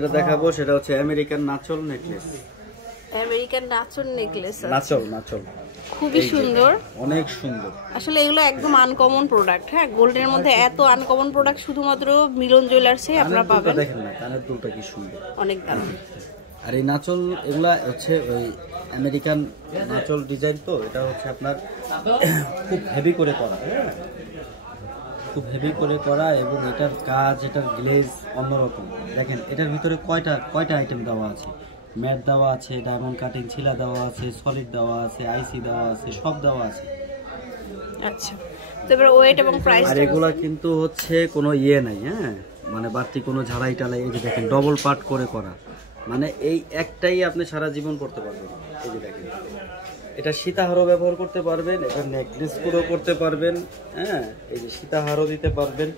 এটা দেখাবো সেটা হচ্ছে আমেরিকান নাচল নেকলেস। আমেরিকান নাচল নেকলেস, নাচল নাচল খুবই সুন্দর, অনেক সুন্দর। আসলে এগুলো একদম আনকমন প্রোডাক্ট। হ্যাঁ, গোল্ডের মধ্যে এত আনকমন প্রোডাক্ট শুধুমাত্র মিলন জুয়েলার্সে আপনারা পাবেন। দেখেন না কানের দুলটা কি সুন্দর, অনেক দাম। আর এই নাচল এগুলা হচ্ছে ওই আমেরিকান নাচল ডিজাইন, তো এটা হচ্ছে আপনার খুব হেভি করে করা, খুব হেভি করে করা, এবং এটার কাজ, এটার গ্লেজ অন্যরকম। দেখেন এটার ভিতরে কয়টা আইটেম দেওয়া আছে, ম্যাট দেওয়া আছে, ডায়মন্ড কাটিং ছিলা দেওয়া আছে, সলিড দেওয়া আছে, আইসি দেওয়া আছে, সব দেওয়া আছে। আচ্ছা, তো এবার ওয়েট এবং প্রাইস, আর এগুলা কিন্তু হচ্ছে কোনো ইয়ে নাই, হ্যাঁ মানে বাড়তি কোনো ঝাড়াই টালাই। এই যে দেখেন ডবল পার্ট করে করা, মানে এই একটাই আপনি সারা জীবন পড়তে পারবেন। এই যে দেখেন এটা সীতাহারও ব্যবহার করতে পারবেন, এটা নেকলেস পুরো করতে পারবেন, হ্যাঁ এই যে সীতাহারও দিতে পারবেন।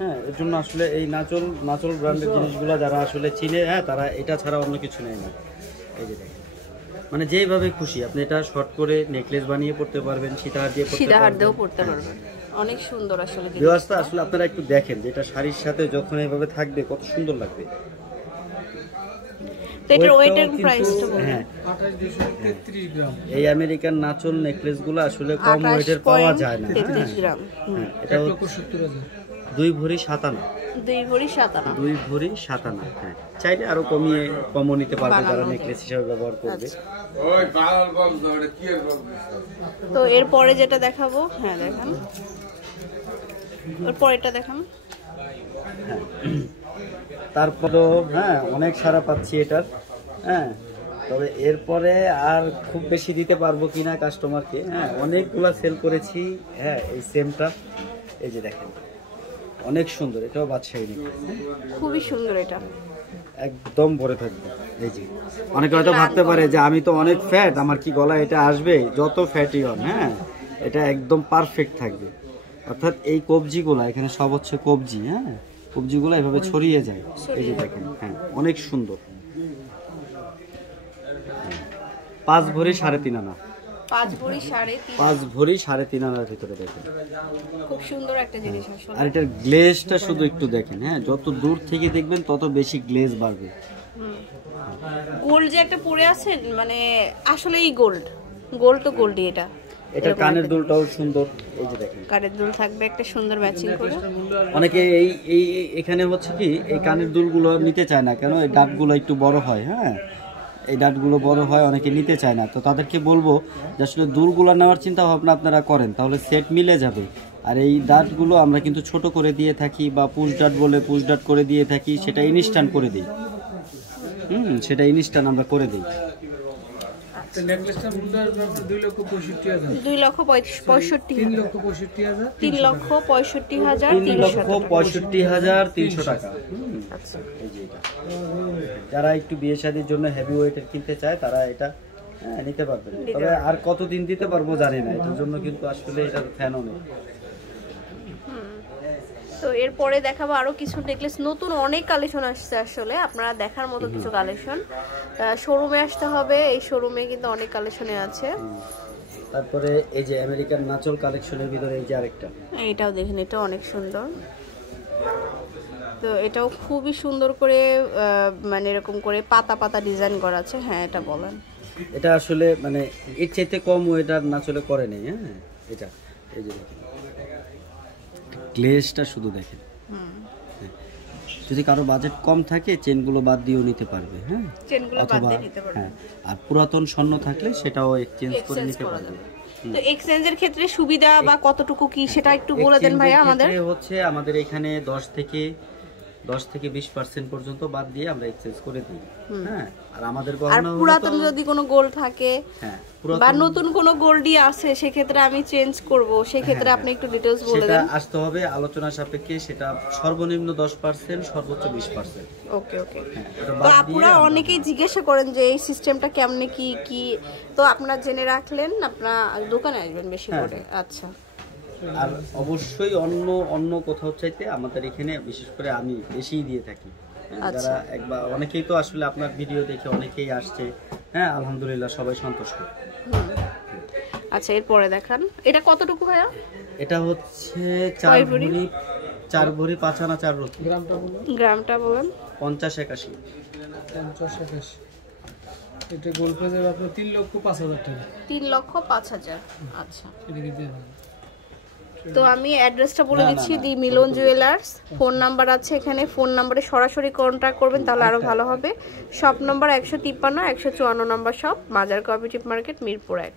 হ্যাঁ, এর জন্য আসলে এই নাচল ব্র্যান্ডের জিনিসগুলো যারা আসলে চিনে, হ্যাঁ তারা এটা ছাড়া অন্য কিছু নেয় না। এই যে দেখেন মানে যেইভাবে খুশি আপনি এটা শর্ট করে নেকলেস বানিয়ে পড়তে পারবেন, সীতাহার দিয়েও পড়তে পারবেন। অনেক সুন্দর আসলে ব্যবস্থা। আসলে আপনারা একটু দেখেন যে এটা শাড়ির সাথে যখন এইভাবে থাকবে কত সুন্দর লাগবে। এই আমেরিকান নাচল নেকলেসগুলো আসলে কম ওয়েটের পাওয়া যায় না। এটা 2 ভরি 7 আনা। 2 ভরি 7 আনা। 2 ভরি 7 আনা। হ্যাঁ, চাইলে আরো কমও নিতে পারবে যারা নেকলেস হিসেবে ব্যবহার করবে। তো এরপরে যেটা দেখাবো, হ্যাঁ দেখান, এরপর এটা দেখান। হ্যাঁ, তারপরেও হ্যাঁ অনেক সারা পাচ্ছি এটার। হ্যাঁ, তবে এরপরে আর খুব বেশি দিতে পারবো কিনা কাস্টমারকে। হ্যাঁ, অনেকগুলা সেল করেছি। হ্যাঁ, এই সেমটা এই যে দেখেন অনেক সুন্দর, এটাও বাদশাহী নেকলেস, খুবই সুন্দর, এটা একদম ভরে থাকবে। এই যে অনেকে হয়তো ভাবতে পারে যে আমি তো অনেক ফ্যাট, আমার কি গলা এটা আসবে? যত ফ্যাটই হন, হ্যাঁ এটা একদম পারফেক্ট থাকবে। অর্থাৎ এই কবজিগুলা এখানে সব হচ্ছে কবজি, হ্যাঁ কবজিগুলো এভাবে ছড়িয়ে যায়। এই যে দেখেন, হ্যাঁ অনেক সুন্দর। 5 ভরি 3.5 আনা। 5 ভরি 3.5। 5 ভরি 3.5 আনার ভিতরে দেখেন খুব সুন্দর একটা জিনিস আসলে। আর এটার গ্লেজটা শুধু একটু দেখেন। হ্যাঁ, যত দূর থেকে দেখবেন তত বেশি গ্লেজ বাড়বে। গোল্ড যে একটা পরে আছে, মানে আসলেই গোল্ড তো গোল্ডই। এটা কানের দুলটাও সুন্দর। এই যে দেখেন কানের দুল থাকবে একটা সুন্দর ম্যাচিং করে। অনেকে এই এখানে হচ্ছে কি এই কানের দুলগুলো নিতে চায় না, কেন এই ডাটগুলো একটু বড় হয়। হ্যাঁ, এই ডাটগুলো বড় হয়, অনেকে নিতে চায় না। তো তাদেরকে বলবো যে আসলে দুলগুলো নেওয়ার চিন্তা ভাবনা আপনারা করেন, তাহলে সেট মিলে যাবে। আর এই ডাটগুলো আমরা কিন্তু ছোট করে দিয়ে থাকি, বা পুশ ডাট বলে পুশ ডাট করে দিয়ে থাকি, সেটা ইনস্ট্যান্ট করে দিই। সেটা ইনস্ট্যান্ট আমরা করে দিই। নেকলেসটা মূল্য আপনার 2,65,000। 2,65,000। 3,65,300 টাকা। আচ্ছা, এই যে এটা যারা একটু বিয়ে শাদীর জন্য হেভি ওয়েটের কিনতে চায় তারা এটা নিতে পারবেন। তবে আর কতদিন দিতে পারবো জানি না, এটার জন্য কিন্তু আসলে এটার ফ্যান অনেক। তো এরপরে দেখাবো আরো কিছু নেকলেস, নতুন অনেক কালেকশন আসছে আসলে, আপনারা দেখার মতো কিছু কালেকশন। শোরুমে আসতে হবে, এই শোরুমে কিন্তু অনেক কালেকশনে আছে। তারপরে এই যে আমেরিকান নাচল কালেকশনের ভিতরে এই যে আরেকটা, এটাও দেখেন, এটাও অনেক সুন্দর। তো এটাও খুবই সুন্দর করে মানে এরকম করে পাতা পাতা ডিজাইন করা আছে। হ্যাঁ, এটা বলেন, এটা আসলে মানে এর চাইতে কম ওয়েটার নাচলে করে নেই। হ্যাঁ, এটা এই যে দেখেন গ্লেজটা শুধু দেখেন। যদি কারো বাজেট কম থাকে চেনগুলো বাদ দিয়েও নিতে পারবে। হ্যাঁ, অথবা হ্যাঁ, আর পুরাতন স্বর্ণ থাকলে সেটাও এক্সচেঞ্জ করে নিতে পারবে। তো এক্সচেঞ্জের ক্ষেত্রে সুবিধা বা কতটুকু কি সেটা একটু বলে দেন ভাইয়া আমাদের। হচ্ছে আমাদের এখানে 10 থেকে 20% পর্যন্ত বাদ দিয়ে আমরা এক্সচেঞ্জ করে দিই। হ্যাঁ, আর আমাদের গহনা পুরাতন যদি কোনো গোল্ড থাকে, হ্যাঁ বা নতুন কোনো গোল্ডই আছে, সেক্ষেত্রে আমি চেঞ্জ করব, সেক্ষেত্রে আপনি একটু ডিটেইলস বলে দেন। সেটা আসতে হবে আলোচনা সাপেক্ষে, সেটা সর্বনিম্ন 10%, সর্বোচ্চ 20%। ওকে ওকে। তো আপনারা অনেকেই জিজ্ঞাসা করেন যে এই সিস্টেমটা কেমনে কি, তো আপনারা জেনে রাখলেন, আপনারা দোকানে আসবেন বেশি করে। আচ্ছা, আর অবশ্যই অন্য কোথাও চাইতে আমাদের এখানে বিশেষ করে আমি বেশিই দিয়ে থাকি। যারা একবার অনেকেই তো আসলে আপনার ভিডিও দেখে অনেকেই আসছে। হ্যাঁ, আলহামদুলিল্লাহ সবাই সন্তুষ্ট। আচ্ছা, এরপরে দেখান, এটা কতটুকু ভাইয়া? এটা হচ্ছে 4 ভরি 5 আনা 4 রতি। গ্রামটা বলেন। 50-81 50-81 এটা গোল্ড প্রাইস হবে আপনার 3,05,000 টাকা। 3,05,000। আচ্ছা, এটা কি দিয়ে দেবেন? তো আমি অ্যাড্রেসটা বলে দিচ্ছি, দি মিলন জুয়েলার্স। ফোন নাম্বার আছে এখানে, ফোন নাম্বারে সরাসরি কন্ট্যাক্ট করবেন তাহলে আরো ভালো হবে। শপ নম্বর 153, 154 নম্বর শপ, মাজার কোঅপারেটিভ মার্কেট, মিরপুর 1।